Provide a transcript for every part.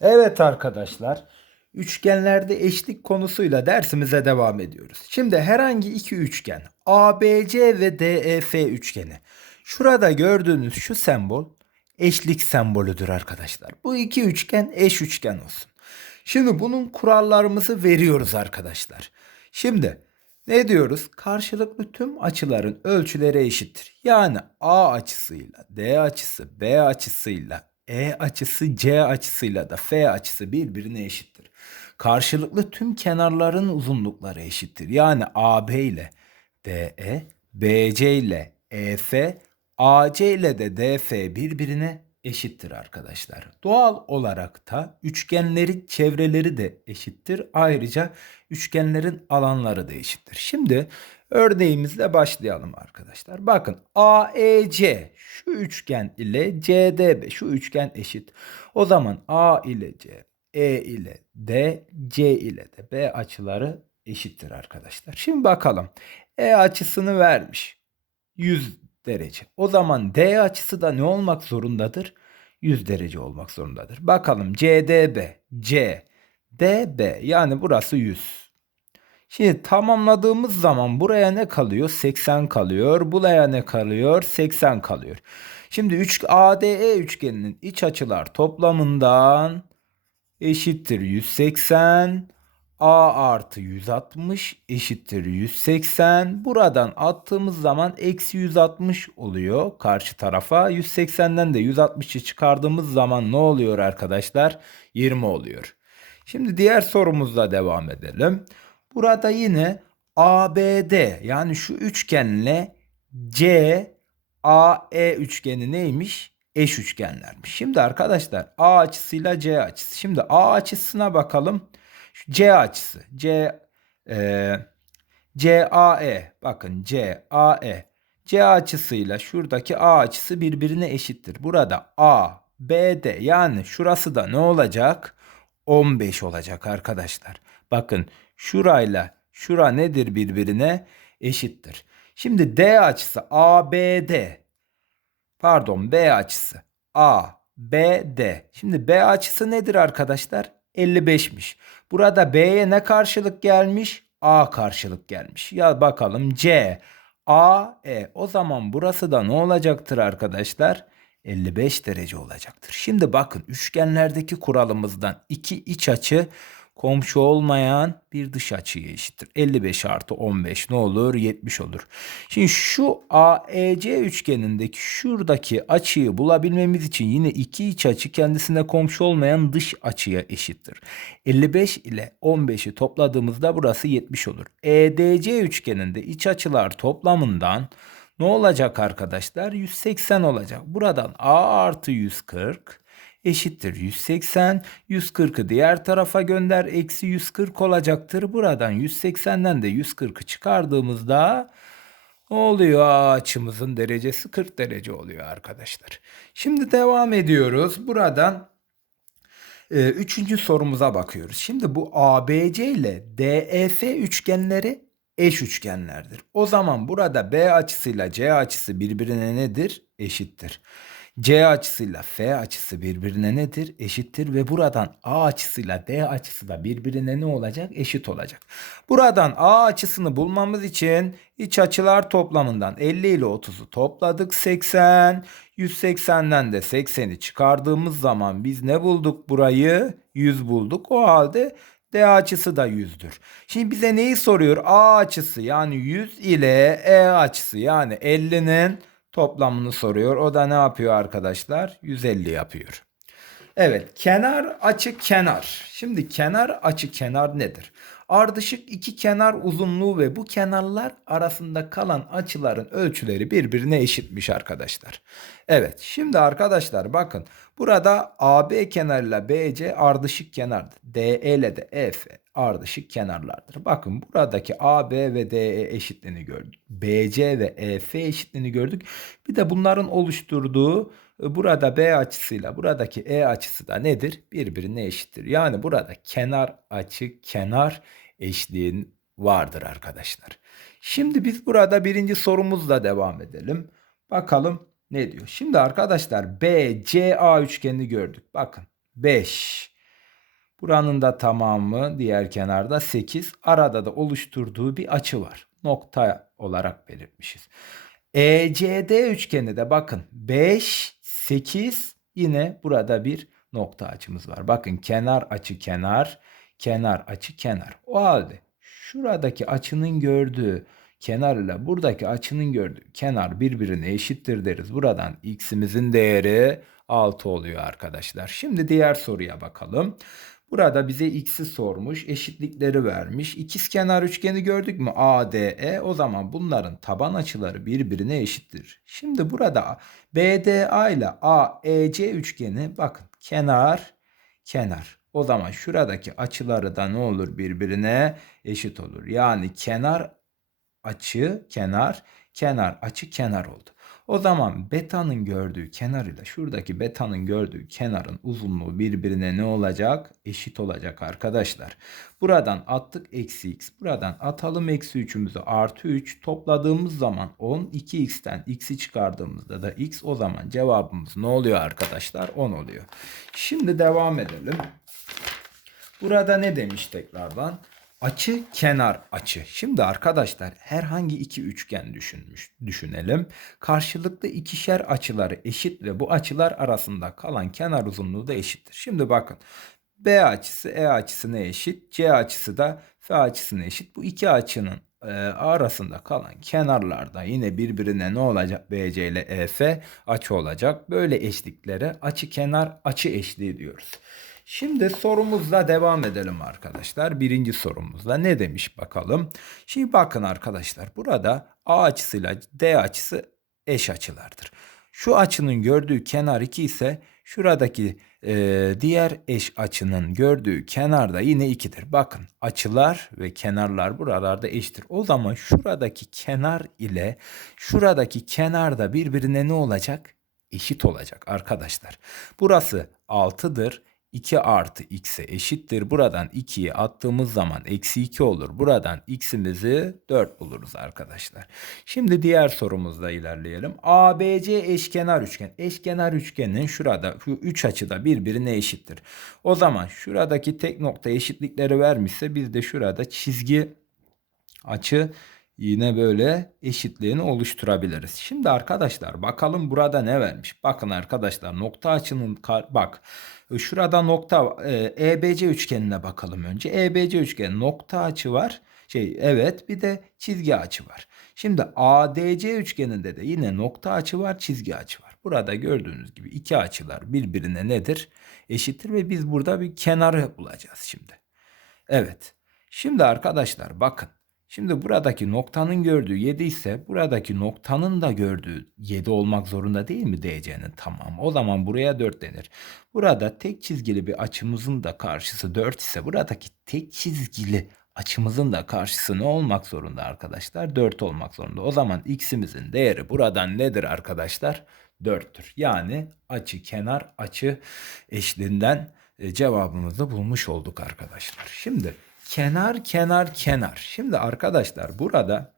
Evet arkadaşlar, üçgenlerde eşlik konusuyla dersimize devam ediyoruz. Şimdi herhangi iki üçgen ABC ve DEF üçgeni. Şurada gördüğünüz şu sembol eşlik sembolüdür arkadaşlar. Bu iki üçgen eş üçgen olsun. Şimdi bunun kurallarımızı veriyoruz arkadaşlar. Şimdi ne diyoruz? Karşılıklı tüm açıların ölçüleri eşittir. Yani A açısıyla D açısı B açısıyla E açısı C açısıyla da F açısı birbirine eşittir. Karşılıklı tüm kenarların uzunlukları eşittir. Yani AB ile DE, BC ile EF, AC ile de DF birbirine eşittir arkadaşlar. Doğal olarak da üçgenlerin çevreleri de eşittir. Ayrıca üçgenlerin alanları da eşittir. Şimdi örneğimizle başlayalım arkadaşlar. Bakın AEC şu üçgen ile CDB şu üçgen eşit. O zaman A ile C, E ile D, C ile de B açıları eşittir arkadaşlar. Şimdi bakalım. E açısını vermiş. 100 derece. O zaman D açısı da ne olmak zorundadır? 100 derece olmak zorundadır. Bakalım CDB, C, DB yani burası 100. Şimdi tamamladığımız zaman buraya ne kalıyor? 80 kalıyor. Buraya ne kalıyor? 80 kalıyor. Şimdi 3 ADE üçgeninin iç açılar toplamından eşittir 180. A artı 160 eşittir 180. Buradan attığımız zaman eksi 160 oluyor karşı tarafa. 180'den de 160'ı çıkardığımız zaman ne oluyor arkadaşlar? 20 oluyor. Şimdi diğer sorumuzla devam edelim. Burada yine ABD yani şu üçgenle C AE üçgeni neymiş? Eş üçgenlermiş. Şimdi arkadaşlar A açısıyla C açısı. Şimdi A açısına bakalım. Şu C açısı. C e, CAE. Bakın CAE. C açısıyla şuradaki A açısı birbirine eşittir. Burada A, BD yani şurası da ne olacak? 15 olacak arkadaşlar. Bakın şurayla şura nedir birbirine? Eşittir. Şimdi D açısı ABD. Pardon B açısı ABD. Şimdi B açısı nedir arkadaşlar? 55'miş. Burada B'ye ne karşılık gelmiş? A karşılık gelmiş. Ya bakalım C, A, E. O zaman burası da ne olacaktır arkadaşlar? 55 derece olacaktır. Şimdi bakın üçgenlerdeki kuralımızdan iki iç açı komşu olmayan bir dış açıya eşittir. 55 artı 15 ne olur? 70 olur. Şimdi şu AEC üçgenindeki şuradaki açıyı bulabilmemiz için yine iki iç açı kendisine komşu olmayan dış açıya eşittir. 55 ile 15'i topladığımızda burası 70 olur. EDC üçgeninde iç açılar toplamından ne olacak arkadaşlar? 180 olacak. Buradan A artı 140 eşittir 180. 140'ı diğer tarafa gönder. Eksi 140 olacaktır. Buradan 180'den de 140'ı çıkardığımızda oluyor? Açımızın derecesi 40 derece oluyor arkadaşlar. Şimdi devam ediyoruz. Buradan e, üçüncü sorumuza bakıyoruz. Şimdi bu ABC ile DEF üçgenleri eş üçgenlerdir. O zaman burada B açısıyla C açısı birbirine nedir? Eşittir. C açısıyla F açısı birbirine nedir? Eşittir ve buradan A açısıyla D açısı da birbirine ne olacak? Eşit olacak. Buradan A açısını bulmamız için iç açılar toplamından 50 ile 30'u topladık 80. 180'den de 80'i çıkardığımız zaman biz ne bulduk burayı? 100 bulduk. O halde D açısı da 100'dür. Şimdi bize neyi soruyor? A açısı yani 100 ile E açısı yani 50'nin toplamını soruyor. O da ne yapıyor arkadaşlar? 150 yapıyor. Evet, kenar açı kenar. Şimdi kenar açı kenar nedir? Ardışık iki kenar uzunluğu ve bu kenarlar arasında kalan açıların ölçüleri birbirine eşitmiş arkadaşlar. Evet, şimdi arkadaşlar bakın burada AB kenarıyla BC ardışık kenardır. DE ile de EF ardışık kenarlardır. Bakın buradaki AB ve DE eşitliğini gördük. BC ve EF eşitliğini gördük. Bir de bunların oluşturduğu e, burada B açısıyla buradaki E açısı da nedir? Birbirine eşittir. Yani burada kenar açı kenar eşliğin vardır arkadaşlar. Şimdi biz burada birinci sorumuzla devam edelim. Bakalım ne diyor? Şimdi arkadaşlar BCA üçgenini gördük. Bakın 5, Buranın da tamamı diğer kenarda 8. Arada da oluşturduğu bir açı var. Nokta olarak belirtmişiz. ECD üçgeni de bakın 5, 8 yine burada bir nokta açımız var. Bakın kenar açı kenar, kenar açı kenar. O halde şuradaki açının gördüğü kenar ile buradaki açının gördüğü kenar birbirine eşittir deriz. Buradan x'imizin değeri 6 oluyor arkadaşlar. Şimdi diğer soruya bakalım. Burada bize x'i sormuş, eşitlikleri vermiş. İkizkenar üçgeni gördük mü? ADE. O zaman bunların taban açıları birbirine eşittir. Şimdi burada BDA ile AEC üçgeni bakın kenar kenar. O zaman şuradaki açıları da ne olur birbirine eşit olur. Yani kenar açı kenar, kenar açı kenar oldu. O zaman beta'nın gördüğü kenar ile şuradaki beta'nın gördüğü kenarın uzunluğu birbirine ne olacak? Eşit olacak arkadaşlar. Buradan attık eksi x. Buradan atalım eksi 3'ümüzü artı 3. Topladığımız zaman 10. 2x'ten x'i çıkardığımızda da x. O zaman cevabımız ne oluyor arkadaşlar? 10 oluyor. Şimdi devam edelim. Burada ne demiş tekrardan? Açı kenar açı. Şimdi arkadaşlar herhangi iki üçgen düşünmüş düşünelim. Karşılıklı ikişer açıları eşit ve bu açılar arasında kalan kenar uzunluğu da eşittir. Şimdi bakın B açısı E açısına eşit, C açısı da F açısına eşit. Bu iki açının e, arasında kalan kenarlarda yine birbirine ne olacak? BC ile EF açı olacak. Böyle eşliklere açı kenar açı eşliği diyoruz. Şimdi sorumuzla devam edelim arkadaşlar. Birinci sorumuzla ne demiş bakalım. Şimdi bakın arkadaşlar burada A açısıyla D açısı eş açılardır. Şu açının gördüğü kenar 2 ise şuradaki e, diğer eş açının gördüğü kenar da yine 2'dir. Bakın açılar ve kenarlar buralarda eşittir. O zaman şuradaki kenar ile şuradaki kenar da birbirine ne olacak? Eşit olacak arkadaşlar. Burası 6'dır. 2 artı x'e eşittir. Buradan 2'yi attığımız zaman eksi 2 olur. Buradan x'imizi 4 buluruz arkadaşlar. Şimdi diğer sorumuzda ilerleyelim. ABC eşkenar üçgen. Eşkenar üçgenin şurada şu 3 açıda birbirine eşittir. O zaman şuradaki tek nokta eşitlikleri vermişse biz de şurada çizgi açı yine böyle eşitliğini oluşturabiliriz. Şimdi arkadaşlar bakalım burada ne vermiş. Bakın arkadaşlar nokta açının bak şurada nokta e, EBC üçgenine bakalım önce. EBC üçgen nokta açı var. Şey evet bir de çizgi açı var. Şimdi ADC üçgeninde de yine nokta açı var, çizgi açı var. Burada gördüğünüz gibi iki açılar birbirine nedir? Eşittir ve biz burada bir kenarı bulacağız şimdi. Evet. Şimdi arkadaşlar bakın Şimdi buradaki noktanın gördüğü 7 ise buradaki noktanın da gördüğü 7 olmak zorunda değil mi DC'nin? Tamam. O zaman buraya 4 denir. Burada tek çizgili bir açımızın da karşısı 4 ise buradaki tek çizgili açımızın da karşısı ne olmak zorunda arkadaşlar? 4 olmak zorunda. O zaman x'imizin değeri buradan nedir arkadaşlar? 4'tür. Yani açı kenar açı eşliğinden e, cevabımızı bulmuş olduk arkadaşlar. Şimdi kenar kenar kenar. Şimdi arkadaşlar burada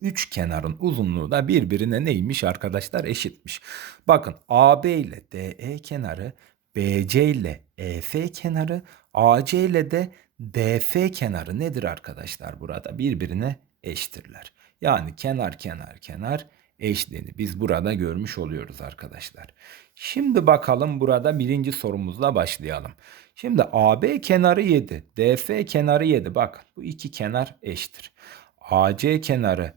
üç kenarın uzunluğu da birbirine neymiş arkadaşlar eşitmiş. Bakın AB ile DE kenarı, BC ile EF kenarı, AC ile de DF kenarı nedir arkadaşlar burada? Birbirine eşittirler. Yani kenar kenar kenar eşliğini biz burada görmüş oluyoruz arkadaşlar. Şimdi bakalım burada birinci sorumuzla başlayalım. Şimdi AB kenarı 7, DF kenarı 7. Bak bu iki kenar eşittir. AC kenarı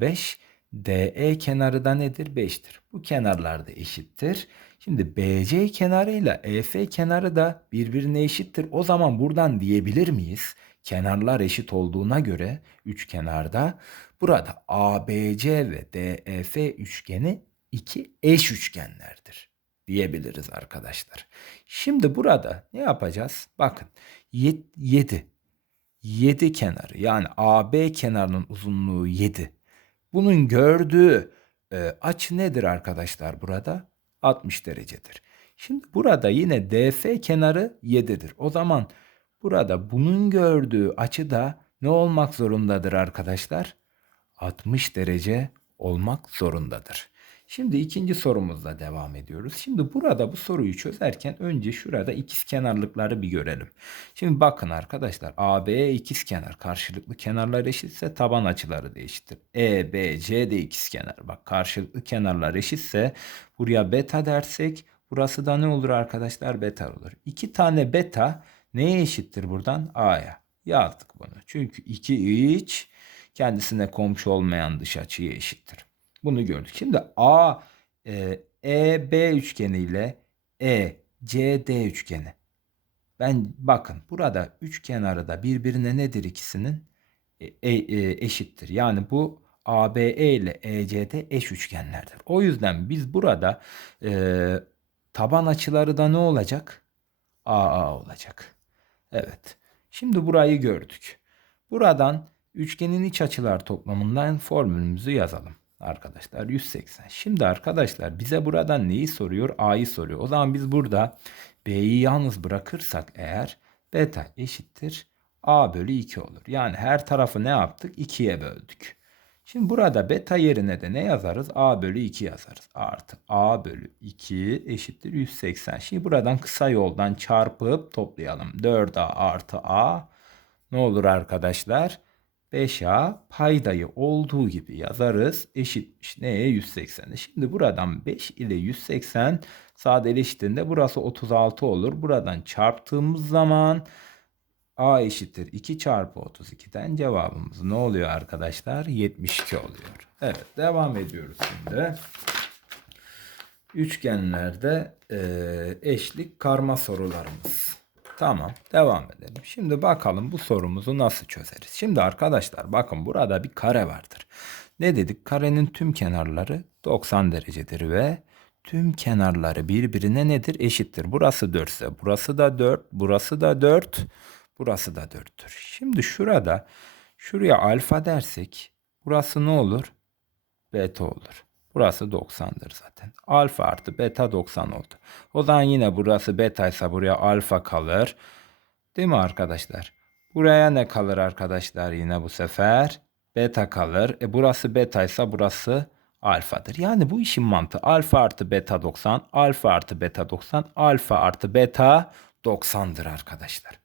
5, e, DE kenarı da nedir? 5'tir. Bu kenarlar da eşittir. Şimdi BC kenarı ile EF kenarı da birbirine eşittir. O zaman buradan diyebilir miyiz? Kenarlar eşit olduğuna göre üç kenarda burada ABC ve DEF üçgeni iki eş üçgenlerdir diyebiliriz arkadaşlar. Şimdi burada ne yapacağız? Bakın 7. 7 kenarı yani AB kenarının uzunluğu 7. Bunun gördüğü e, açı nedir arkadaşlar burada? 60 derecedir. Şimdi burada yine DF kenarı 7'dir. O zaman burada bunun gördüğü açı da ne olmak zorundadır arkadaşlar? 60 derece olmak zorundadır. Şimdi ikinci sorumuzla devam ediyoruz. Şimdi burada bu soruyu çözerken önce şurada ikiz kenarlıkları bir görelim. Şimdi bakın arkadaşlar AB'ye ikiz kenar karşılıklı kenarlar eşitse taban açıları da eşittir. E, B, C de ikiz kenar. Bak karşılıklı kenarlar eşitse buraya beta dersek burası da ne olur arkadaşlar? Beta olur. İki tane beta neye eşittir buradan? A'ya. Yazdık bunu. Çünkü iki iç kendisine komşu olmayan dış açıya eşittir. Bunu gördük. Şimdi A e, EB üçgeni ile E CD üçgeni. Ben bakın burada üç kenarı da birbirine nedir ikisinin? E, e, e, eşittir. Yani bu ABE ile ECD eş üçgenlerdir. O yüzden biz burada e, taban açıları da ne olacak? AA olacak. Evet. Şimdi burayı gördük. Buradan üçgenin iç açılar toplamından formülümüzü yazalım arkadaşlar 180. Şimdi arkadaşlar bize buradan neyi soruyor? A'yı soruyor. O zaman biz burada B'yi yalnız bırakırsak eğer beta eşittir A bölü 2 olur. Yani her tarafı ne yaptık? 2'ye böldük. Şimdi burada beta yerine de ne yazarız? A bölü 2 yazarız. Artı A bölü 2 eşittir 180. Şimdi buradan kısa yoldan çarpıp toplayalım. 4A artı A ne olur arkadaşlar? 5A paydayı olduğu gibi yazarız. Eşitmiş neye? 180'e. Şimdi buradan 5 ile 180 sadeleştiğinde burası 36 olur. Buradan çarptığımız zaman A eşittir 2 çarpı 32'den cevabımız ne oluyor arkadaşlar? 72 oluyor. Evet devam ediyoruz şimdi. Üçgenlerde e, eşlik karma sorularımız. Tamam devam edelim. Şimdi bakalım bu sorumuzu nasıl çözeriz. Şimdi arkadaşlar bakın burada bir kare vardır. Ne dedik? Karenin tüm kenarları 90 derecedir ve tüm kenarları birbirine nedir? Eşittir. Burası 4 ise burası da 4, burası da 4, burası da 4'tür. Şimdi şurada şuraya alfa dersek burası ne olur? Beta olur. Burası 90'dır zaten. Alfa artı beta 90 oldu. O zaman yine burası beta ise buraya alfa kalır. Değil mi arkadaşlar? Buraya ne kalır arkadaşlar yine bu sefer? Beta kalır. E burası beta ise burası alfadır. Yani bu işin mantığı alfa artı beta 90, alfa artı beta 90, alfa artı beta 90'dır arkadaşlar.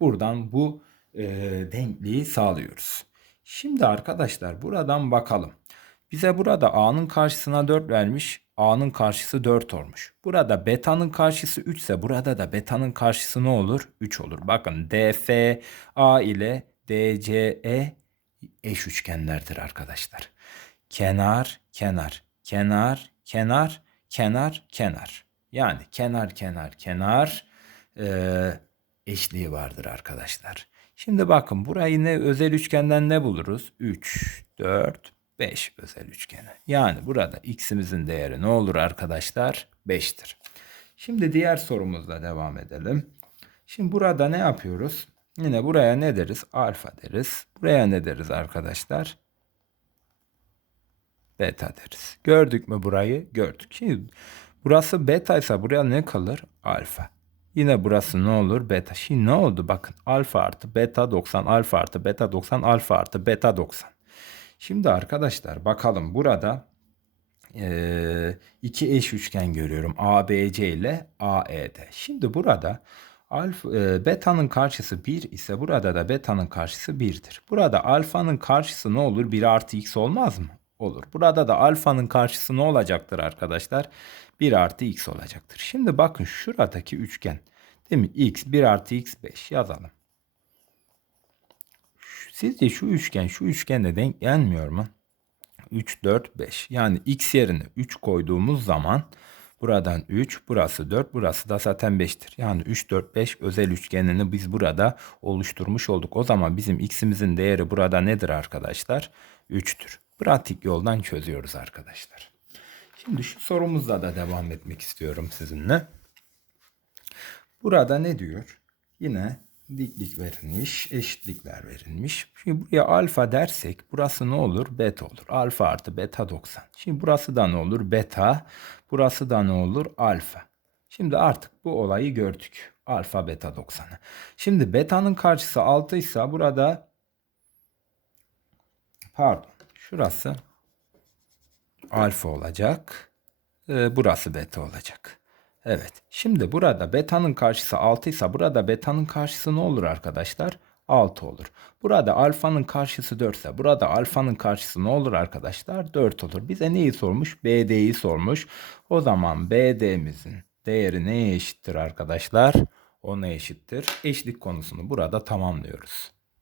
Buradan bu e, denkliği sağlıyoruz. Şimdi arkadaşlar buradan bakalım. Bize burada A'nın karşısına 4 vermiş. A'nın karşısı 4 olmuş. Burada beta'nın karşısı 3 ise burada da beta'nın karşısı ne olur? 3 olur. Bakın DF A ile DCE eş üçgenlerdir arkadaşlar. Kenar, kenar, kenar, kenar, kenar, kenar. Yani kenar, kenar, kenar e, eşliği vardır arkadaşlar. Şimdi bakın burayı ne özel üçgenden ne buluruz? 3, 4, 5 özel üçgeni. Yani burada x'imizin değeri ne olur arkadaşlar? 5'tir. Şimdi diğer sorumuzla devam edelim. Şimdi burada ne yapıyoruz? Yine buraya ne deriz? Alfa deriz. Buraya ne deriz arkadaşlar? Beta deriz. Gördük mü burayı? Gördük. Şimdi burası beta ise buraya ne kalır? Alfa. Yine burası ne olur? Beta. Şimdi ne oldu? Bakın alfa artı beta 90, alfa artı beta 90, alfa artı beta 90. Şimdi arkadaşlar bakalım burada e, iki eş üçgen görüyorum. ABC ile AED. Şimdi burada alfa, e, beta'nın karşısı 1 ise burada da beta'nın karşısı 1'dir. Burada alfa'nın karşısı ne olur? 1 artı x olmaz mı? Olur. Burada da alfa'nın karşısı ne olacaktır arkadaşlar? 1 artı x olacaktır. Şimdi bakın şuradaki üçgen. Değil mi? x 1 artı x 5 yazalım. Sizce şu üçgen şu üçgenle denk gelmiyor mu? 3, 4, 5. Yani x yerine 3 koyduğumuz zaman buradan 3, burası 4, burası da zaten 5'tir. Yani 3, 4, 5 özel üçgenini biz burada oluşturmuş olduk. O zaman bizim x'imizin değeri burada nedir arkadaşlar? 3'tür. Pratik yoldan çözüyoruz arkadaşlar. Şimdi şu sorumuzla da devam etmek istiyorum sizinle. Burada ne diyor? Yine diklik verilmiş, eşitlikler verilmiş. Şimdi buraya alfa dersek burası ne olur? Beta olur. Alfa artı beta 90. Şimdi burası da ne olur? Beta. Burası da ne olur? Alfa. Şimdi artık bu olayı gördük. Alfa beta 90'ı. Şimdi beta'nın karşısı 6 ise burada pardon şurası alfa olacak. Ee, burası beta olacak. Evet. Şimdi burada beta'nın karşısı 6 ise burada beta'nın karşısı ne olur arkadaşlar? 6 olur. Burada alfanın karşısı 4 ise burada alfanın karşısı ne olur arkadaşlar? 4 olur. Bize neyi sormuş? BD'yi sormuş. O zaman BD'mizin değeri neye eşittir arkadaşlar? Ona eşittir. Eşlik konusunu burada tamamlıyoruz.